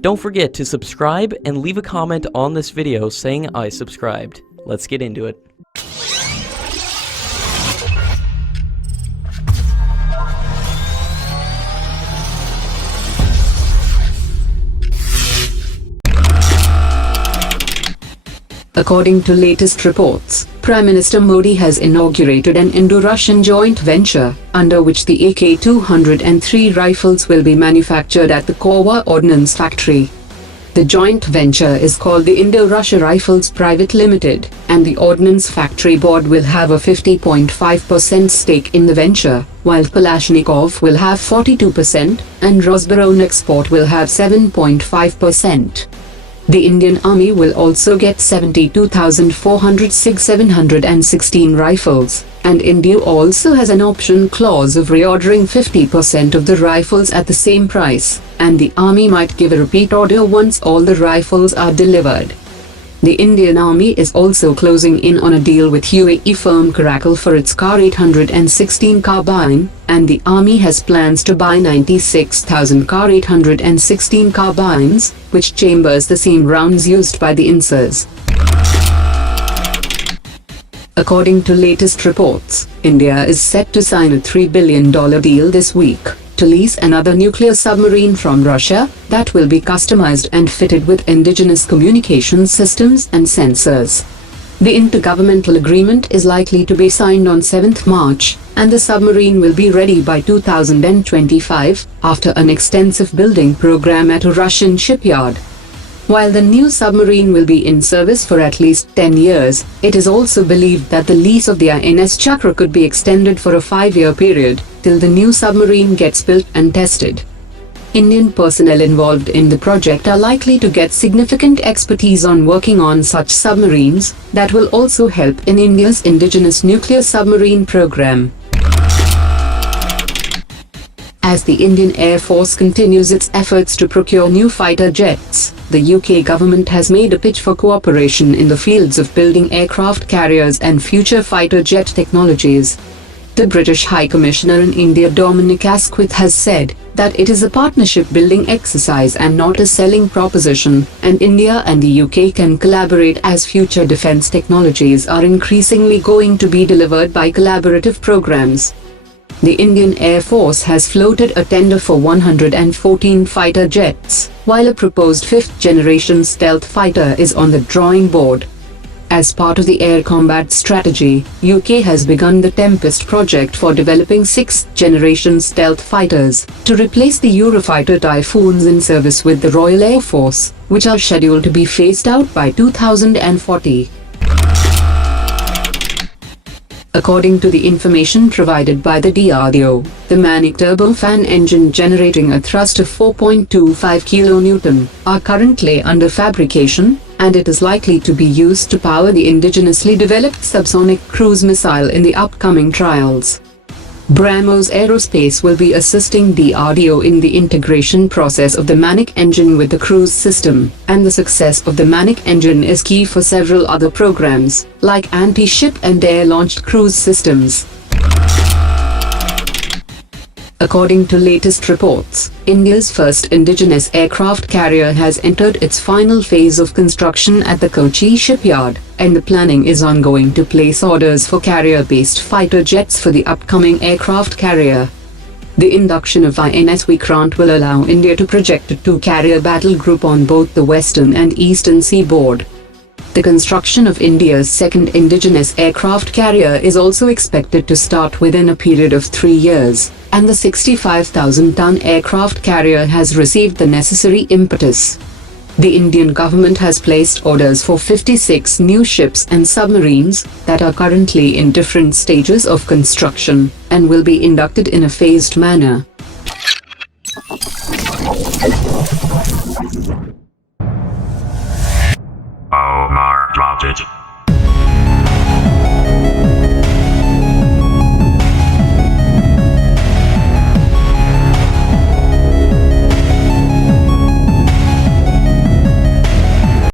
Don't forget to subscribe and leave a comment on this video saying I subscribed. Let's get into it. According to latest reports, Prime Minister Modi has inaugurated an Indo-Russian joint venture, under which the AK-203 rifles will be manufactured at the Korwa Ordnance Factory. The joint venture is called the Indo-Russia Rifles Private Limited, and the Ordnance Factory Board will have a 50.5% stake in the venture, while Kalashnikov will have 42% and Rosbaron Export will have 7.5%. The Indian Army will also get 72,406 716 rifles, and India also has an option clause of reordering 50% of the rifles at the same price, and the Army might give a repeat order once all the rifles are delivered. The Indian Army is also closing in on a deal with UAE firm Caracal for its AK-816 carbine, and the Army has plans to buy 96,000 AK-816 carbines, which chambers the same rounds used by the INSAs. According to latest reports, India is set to sign a $3 billion deal this week to lease another nuclear submarine from Russia that will be customized and fitted with indigenous communication systems and sensors. The intergovernmental agreement is likely to be signed on 7th March, and the submarine will be ready by 2025 after an extensive building program at a Russian shipyard. While the new submarine will be in service for at least 10 years, it is also believed that the lease of the INS Chakra could be extended for a 5-year period, till the new submarine gets built and tested. Indian personnel involved in the project are likely to get significant expertise on working on such submarines that will also help in India's indigenous nuclear submarine program. As the Indian Air Force continues its efforts to procure new fighter jets, the UK government has made a pitch for cooperation in the fields of building aircraft carriers and future fighter jet technologies. The British High Commissioner in India Dominic Asquith has said that it is a partnership building exercise and not a selling proposition, and India and the UK can collaborate as future defence technologies are increasingly going to be delivered by collaborative programs. The Indian Air Force has floated a tender for 114 fighter jets, while a proposed 5th-generation stealth fighter is on the drawing board. As part of the air combat strategy, UK has begun the Tempest project for developing 6th-generation stealth fighters to replace the Eurofighter Typhoons in service with the Royal Air Force, which are scheduled to be phased out by 2040. According to the information provided by the DRDO, the Manik turbofan engine generating a thrust of 4.25 kN are currently under fabrication, and it is likely to be used to power the indigenously developed subsonic cruise missile in the upcoming trials. BrahMos Aerospace will be assisting DRDO in the integration process of the Manik engine with the cruise system, and the success of the Manik engine is key for several other programs, like anti-ship and air-launched cruise systems. According to latest reports, India's first indigenous aircraft carrier has entered its final phase of construction at the Kochi shipyard, and the planning is ongoing to place orders for carrier-based fighter jets for the upcoming aircraft carrier. The induction of INS Vikrant will allow India to project a 2-carrier battle group on both the western and eastern seaboard. The construction of India's second indigenous aircraft carrier is also expected to start within a period of 3 years, and the 65,000-ton aircraft carrier has received the necessary impetus. The Indian government has placed orders for 56 new ships and submarines that are currently in different stages of construction and will be inducted in a phased manner.